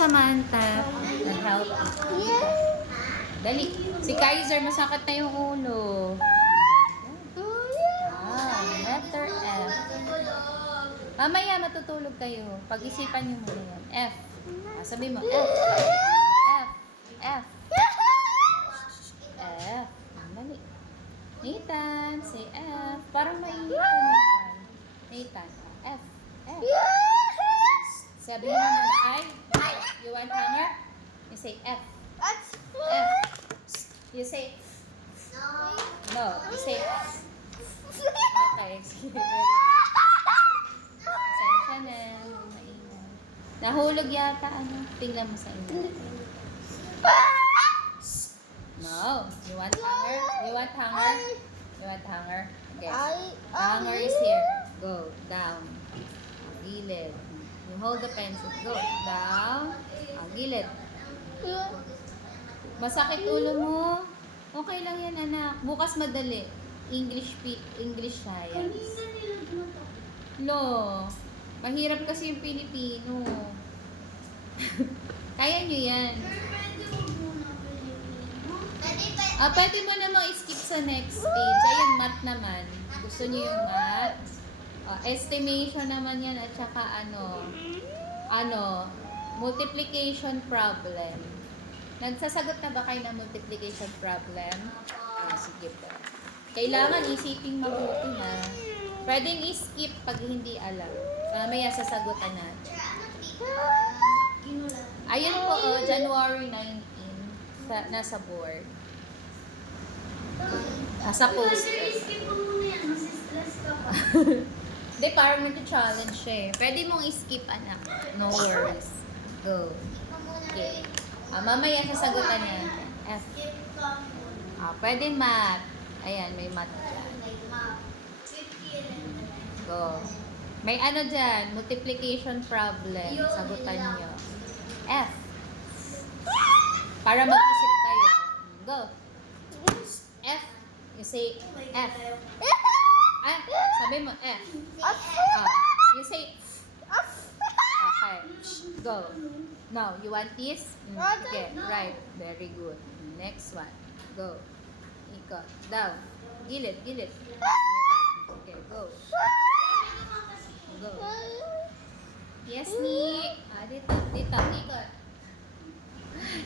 Samantha, nag-help. Dali. Si Kaiser, masakit na yung ulo. Letter F. Mamaya matutulog kayo. Pag-isipan niyo muna yan. F. Sabi mo, F. F. F. F. Dali. Nathan, say F. Parang mainit ka, Nathan. Nathan, F. F. Sabi mo muna, I. You want hanger? You say F. F. You say no. You say F. Okay. Sensya na. Maingat. Nahulog yata ano. Tingnan mo sa inyo. No. You want hanger? You want hanger? You want hanger? Okay. Hanger is here. Go. Down. Gilid. You hold the pencil. Go. Down. Gilid. Masakit ulo mo? Okay lang yan, anak. Bukas madali. English science. Lo. Mahirap kasi yung Pilipino. Kaya nyo yan. Pwede mo namang skip sa next page. Ayan, math naman. Gusto nyo yung math? Estimation naman yan at saka multiplication problem. Nagsasagot na ba kayo ng multiplication problem? Sige po. Kailangan isipin mabuti ha. Pwedeng i-skip pag hindi alam. Mamaya sasagutan natin. Ayun po, January 19. Nasa board. Nasa post. I-skip mo muna yan. Masistress ka pa. Hindi, parang nag-challenge siya eh. Pwede mong i-skip, anak. No worries. Go. Okay. Mamaya sasagutan natin. F. Pwede math. Ayan, may math dyan. Go. May ano dyan, multiplication problem. Sagutan nyo. F. Para mag-isip kayo. Go. F. You say F. Sabi mo F. You say okay. Go. Now, you want this? Okay, right. Very good. Next one. Go. Ikot. Down. Gilid. Okay, go. Go. Yes, Nick. Dito. Ikot.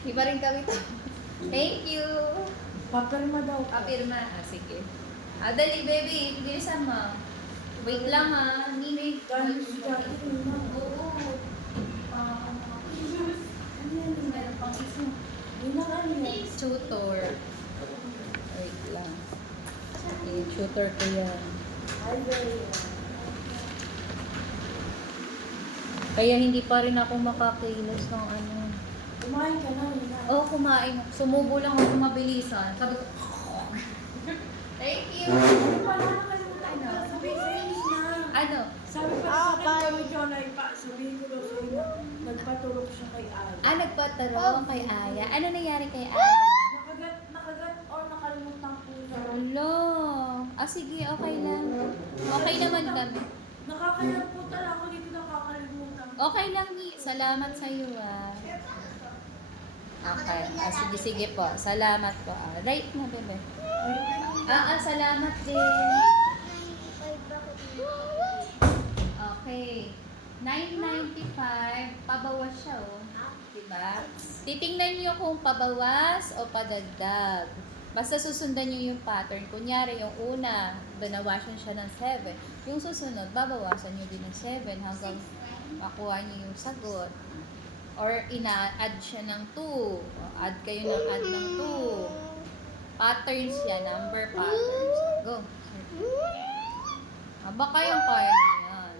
Iba rin kami to. Thank you. Papirma daw. Papirma. Sige. Dali, baby. Bilisan mo. Wait lang ha. Wait. Oo. Meron pang isa. Tutor. Wait lang. Tutor ko yan. Kaya hindi pa rin ako makakilos ng ano. Kumain ka na, Nina. Oo, kumain. Sumubo lang ako mabilisan. Sabi ko, thank you. Wala na kalimutan na. Sabihin ko yun na. Ano? Sabi pa sa akin kami dyan ay sabihin ko daw sa inyo, nagpaturok siya kay Aya. Nagpatarong kay Aya. Ano nangyari kay Aya? Nakagat or nakalimutan po na. Ulo. Sige, okay lang. Okay naman kami. Nakakalimutan ako dito nakakalimutan. Okay lang, Ni. Salamat sa iyo, Okay. Sige po. Salamat po. Right na, bebe. Salamat din. Okay. 995. Pabawas siya, oh. Diba? Titingnan niyo kung pabawas o padagdag. Basta susundan niyo yung pattern. Kunyari, yung una, binawasan siya ng 7. Yung susunod, babawasan niyo din ng 7 hanggang makuha niyo yung sagot. Or ina-add siya ng 2. Add kayo ng 2. Patterns yan, number patterns. Go. Baka yung kaya niyo yan.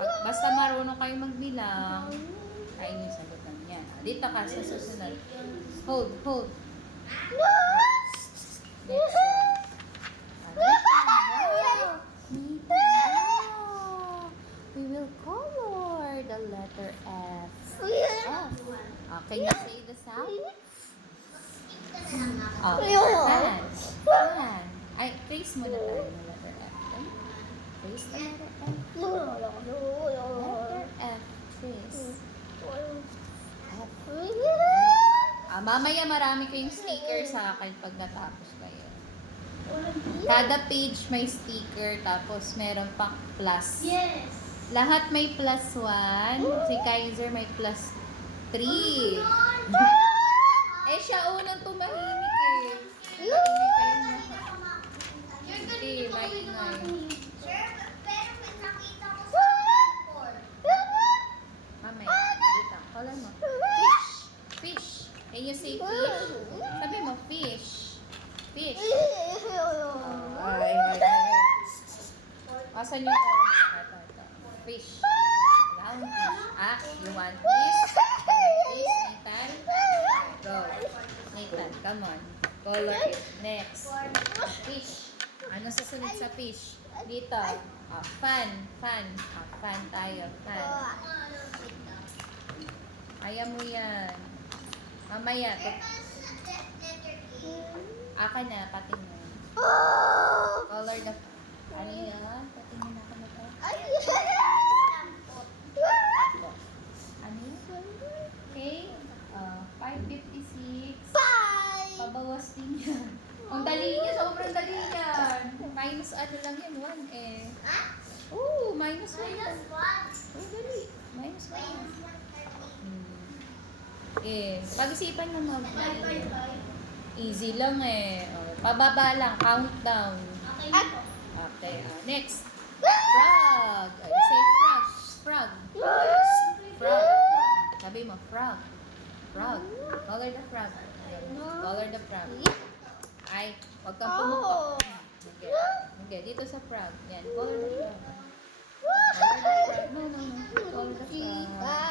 Basta marunong kayo magbilang, kaya niyo sagutan yan. Dito ka sa susunod. Hold. Next one. Nita. We will color the letter F. Okay, you say the sound? Fan. Ay, face mo na tayo ng letter F. Face the letter F. Letter F. Face. F. Mamaya marami kayong sticker sa akin pag natapos kayo. Kada page may sticker, tapos meron pang plus. Yes. Lahat may plus 1. Si Kaiser may plus 3. Eh, siya unang tumahimik eh. Tahimik kayo na. Hindi, maingay. Pero may nakita ko sa report. Mamaya, dito. Call mo. Fish. Fish. Can you say fish? Sabi mo, fish. Fish. Ay. Asan yung orange? Ito. Fish. Round fish. Ah, you want this? This, Nathan? Go. Nathan, come on. Color it. Next. Fish. Ano susunod sa fish? Dito. Ah, fun. Fun. Ah, fun tayo. Fun. Kaya mo yan. Mamaya. Aka na, patingin. Color the... Ano yan? Patingin ako na to. Ano yun? Okay. 556. Pabawas din yan. Ang dali niya, sobrang dali yan. Minus ano lang yan, 1 eh. Oo, minus 1. Oh, dali. Minus 1. Pag-isipan mo mag... Easy lang eh. Oh, pababa lang, countdown. Okay, next. Frog. Ay, say frog. Frog. Frog. Sabi mo, frog. Frog. Color the frog. Color the frog. Ay, wag kang pumukpok. Okay, dito sa frog. Yan, color the frog. Color the frog. No. Color the frog.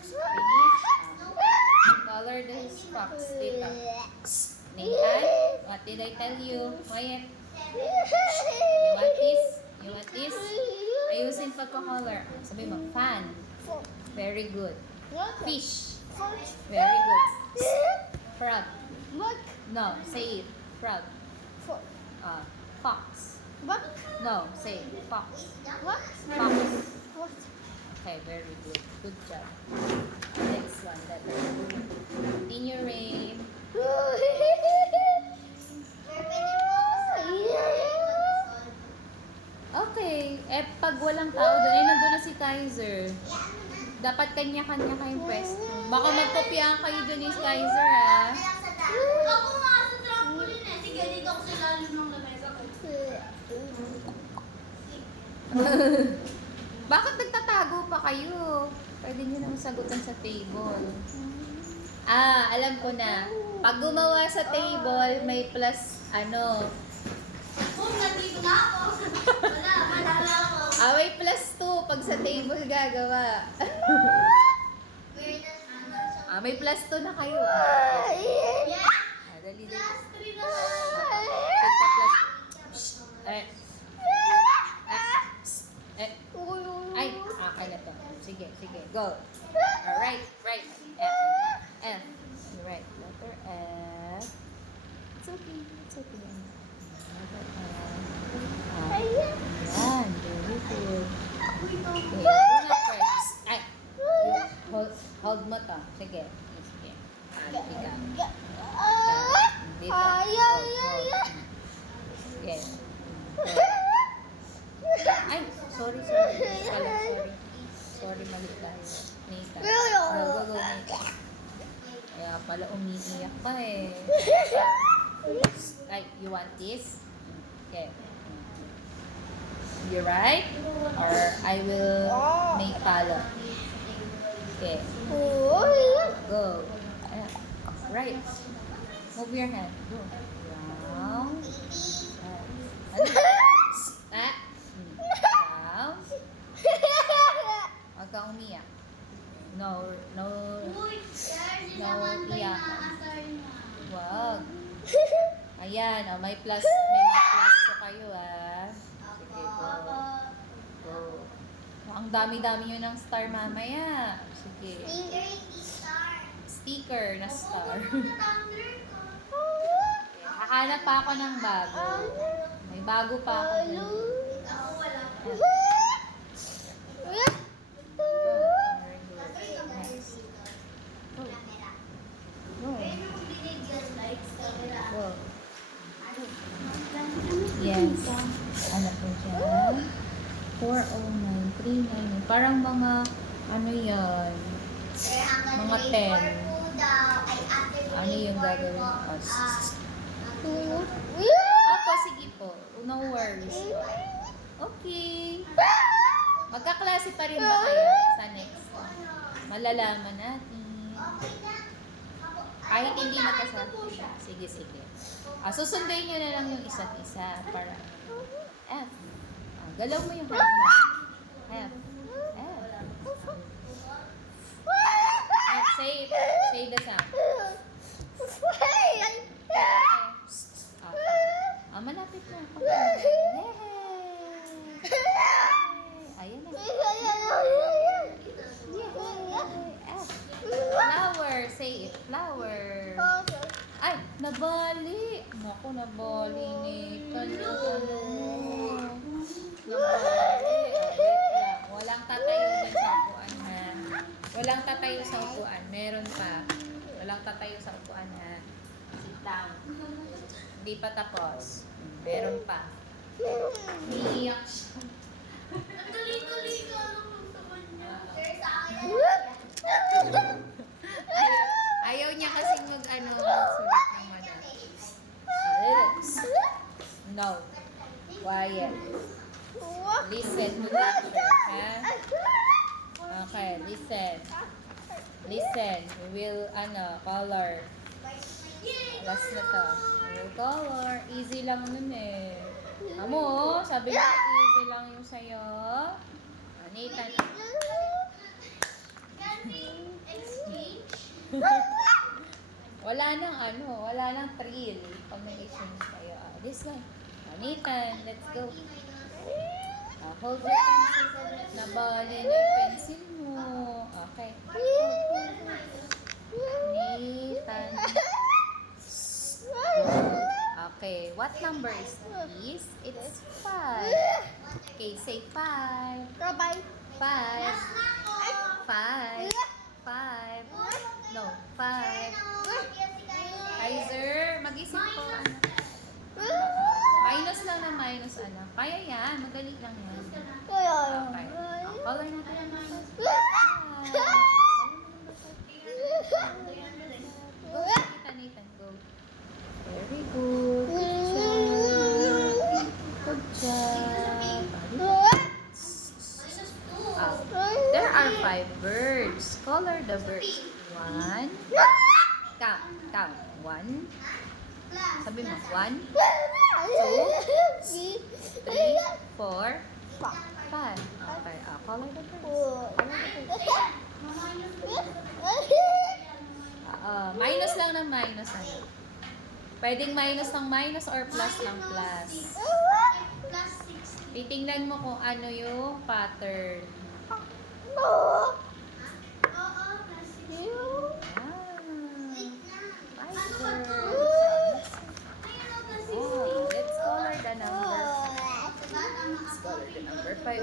Finish. Color this fox. Dito. Nathan, what did I tell you? Quiet. You want this? You want this? Ayusin pagka-color. Sabi mo, fan. Very good. Fish. Very good. Frog. No, say it. Frog. Fox. No, say it. Fox. Fox. Okay, very good. Good job. Next one, letter. Continue, Rain. Okay. Pag walang tao doon, nandun na si Kaiser. Dapat kanya-kanya kayong pwesto. Baka magkopyahan kayo doon ni Kaiser, ha? Ako nga sa trampoline eh. Sige, dito ako sa lalo ng lamesa ko. Bakit nagtatago pa kayo? Pwede nyo naman sagutan sa table. Ah, alam ko na. Pag gumawa sa table, may plus, Kung nandito na ako. Wala ako. may plus 2 pag sa table gagawa. May plus 2 na kayo. Yes. Dali. Plus 3 na lang. Pagka plus... Ay, akin na to. Sige, go. Alright, right. F. You're right. Letter F. It's okay. Letter F. Yan, very good. Okay, una first. Ay, hold mo to. Sige. Ika. Dito. Hold. Sige. Ay, sorry. Sorry, mali tayo. Nita. Go, Nita. Kaya pala umiiyak pa eh. Ay, you want this? Okay. You right? Or I will make pala. Okay. Go. Ayan. Right. Move your hand. Go. Down. Down. Huwag kang umiyak. No. Uy, sir, sinaman ba yung iyak. naaasar mo? Wag. Ayan, may mga plus ko kayo, Sige, go. Ang dami-dami nyo ng star mamaya. Sige. Sticker na star. Hahanap pa ako ng bago. May bago pa ako. Ako wala. Go. Parang mga, ano yan? Eh, hanggang Mga grade 10. 4 po daw. Ay, after grade Ano yung 4 gagawin po, mo? ah, Opo, sige po. No worries. Okay. Magkaklase pa rin ba kayo sa next? Malalaman natin. okay na. Kahit hindi magkasama. Sige, sige. Susunduin nyo na lang yung isa't isa para F. Galaw mo yung hand mo. F. F. F. Say the sound. Okay. Malapit na. Yay! Ayan na. Yay! F. Flower. Say it. Flower. Ay, nabali. Naku, nabali ni Nabali. Wait lang. Walang tatayo dyan sa upuan, ha? Walang tatayo sa upuan. Meron pa. Walang tatayo sa upuan, ha? Sit down. Hindi pa tapos. Meron pa. Iiyak siya. Ang dali-dali ka lang sa kanya. Sir, sa akin Ayaw niya kasing magsulat ng madami. Lyrics. No. Quiet. Listen to teacher, ha? Okay, listen. Listen. We will, color. Last na to. We will color. Easy lang nun eh. Amo, sabi mo, easy lang yung sa'yo. Nathan. exchange. Wala nang thrill pag nag-exchange kayo. This one. Nathan, let's go. Hold your pencil. Nabali na yung pencil mo. Okay. Nathan. Okay, what number is this? It's 5. Okay, say 5. 5. 5. 5. No, 5. Kaiser, mag-isip po. Minus lang na minus Kaya yan, madali lang yan. Okay. Color natin. Go, Nathan, go. Very good. Good job. There are 5 birds. Color the birds. 1. Count. 1. Sabi mo, 1, 2, 3, 4, 5. Okay, color the birds. Minus lang ng minus Pwedeng minus ng minus or plus ng plus. Plus 6. Titingnan mo kung ano yung pattern. Oo, plus 6. Wait na. Paano ba to? Ayun o, plus 16. Let's color the number. Diba? Tama Let's ako. color the number 5. Where's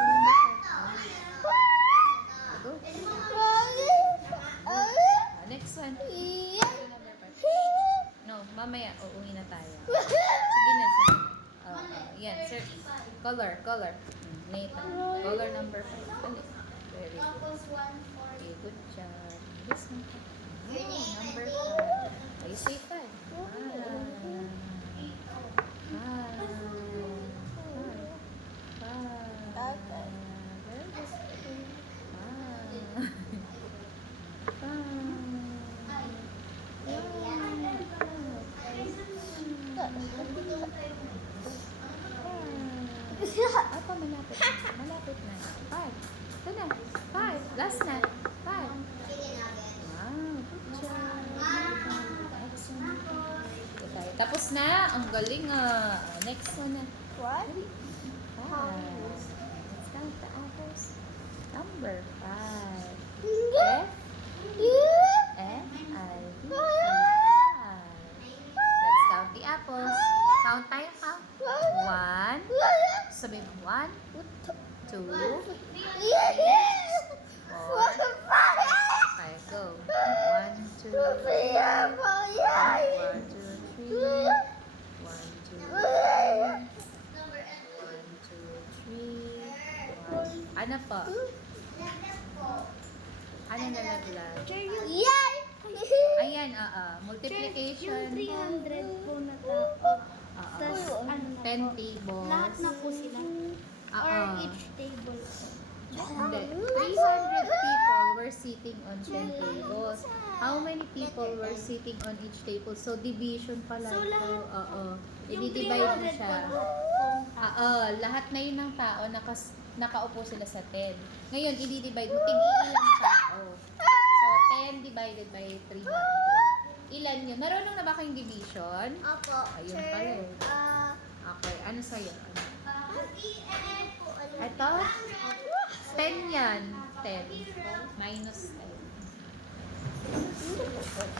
the number 5? Go. Next one. Number 5. No, mamaya. Uuwi na tayo. Sige na. Yan, sir. Color. Nathan. Color number 5. Dali. Very good. Tapos 1, 4. Okay, good job. This one. Your name Number and 5. Ay, say 5. Apa, malapit na. 5. Ito na. 5. Last na. 5. Wow, good job. Excellent. Okay, tapos na. Ang galing Next one na. Dali. 5. Let's count the apples. Number 5. F. F-I-V. 5. Let's count the apples. Count tayo, count. 1. Sabi mo, 1, 2, 4. Okay, go. 1, 2, 3. 1, 2, 3. 1, 2, 3. 1, 2, 3. Ano po? Laglag po. Ano nalaglag? Yan! Ayan, multiplication. Yung 300 po na tao. Tas ano na 10 po. tables. Lahat na po sila. Or Oo. each table. Hindi. 300 people were sitting on 10 tables. How many people were sitting on each table? So, division pala So, ito. lahat- Oo. Yung I-divide mo 300 siya. po. Oo. Lahat na yun ng tao, nakaupo sila sa 10. Ngayon, i-divide mo. Tig-iilang tao. So, 10 divided by 300. Ilan yun? Marunong na ba kayong division? Opo. Ayun pala eh. Okay. Ano sa'yo? Ano? Ito? 10 yan. 10. Minus 10.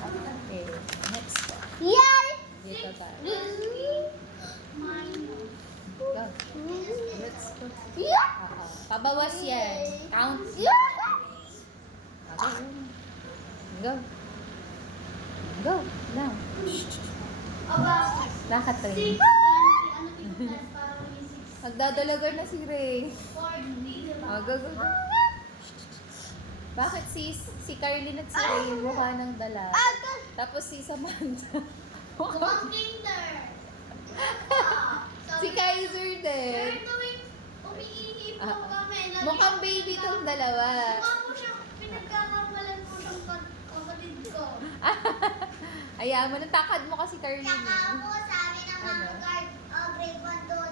Okay. Next. Yan! Dito tayo. Go. Let's go. Oo. Pabawas yan. Count. Okay. Go. Go. Now. Lakad rin. Magdadalagar na si Ray. Oh, go, go, go. Bakit si Carlin at si Ray mukha ng dala? Tapos si Samantha. Si Kaiser din. Mukhang baby tong dalawa. Pinagkakamalan po siyang kapatid ko. Ayan mo, natakad mo kasi Carlin. Tsaka eh. po sabi ng Ano? mga guard, grade 1 doon.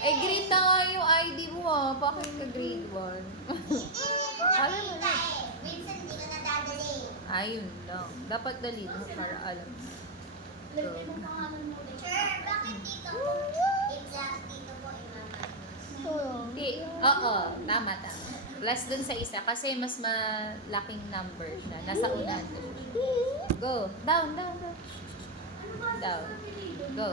Eh, grade na nga yung ID mo ah. Bakit ka grade 1? Alam mo na. Minsan hindi ko nadadali. Ayun lang. Dapat dali mo para alam. Lagyan mo pangalan mo. Sir, bakit dito po? I-class dito po, Hindi. Oo, tama. Plus dun sa isa kasi mas malaking number siya. Nasa unahan ko siya. Go. Down, down, down. Down. Go.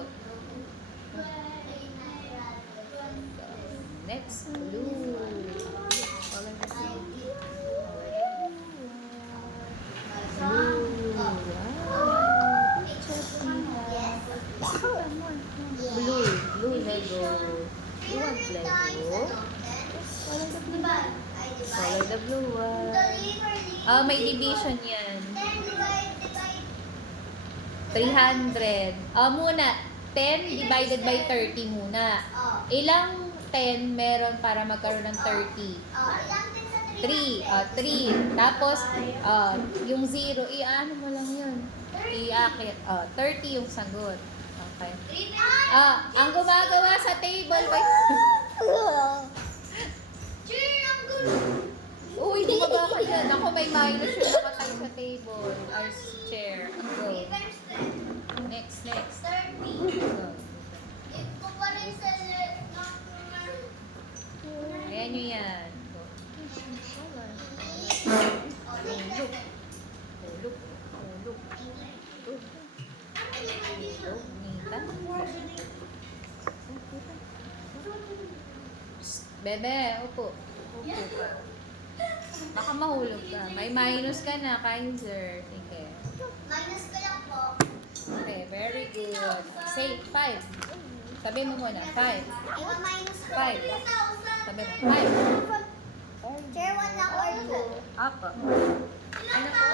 Next. Blue. Color the blue. Blue. Wow. Blue. Blue Lego. You want Lego? Color the blue. Color the blue one. May division yan. 300. Muna. 10 divided by 30 muna. Ilang 10 meron para magkaroon ng 30? 3. 3. Tapos, yung 0, i-ano mo lang yun. I-akit. 30 yung sagot. Okay. Ang gumagawa sa table by... Uy, di ba ka dyan? Ako may minus yung nakatay sa table. Our chair. Go. Next, next. Go. Ayan nyo yan. Go. Hulog. Hulog. Hulog. Hulog. Nita. Psst, Bebe, upo. Upo ka. Baka mahulog ka. May minus ka na, Kaiser. Sige. Minus ko lang po. Okay, very good. Say 5. Sabi mo muna, 5. Minus ko. 5. Sabi mo, 5. Chair 1 lang or 2? Apa. Ilang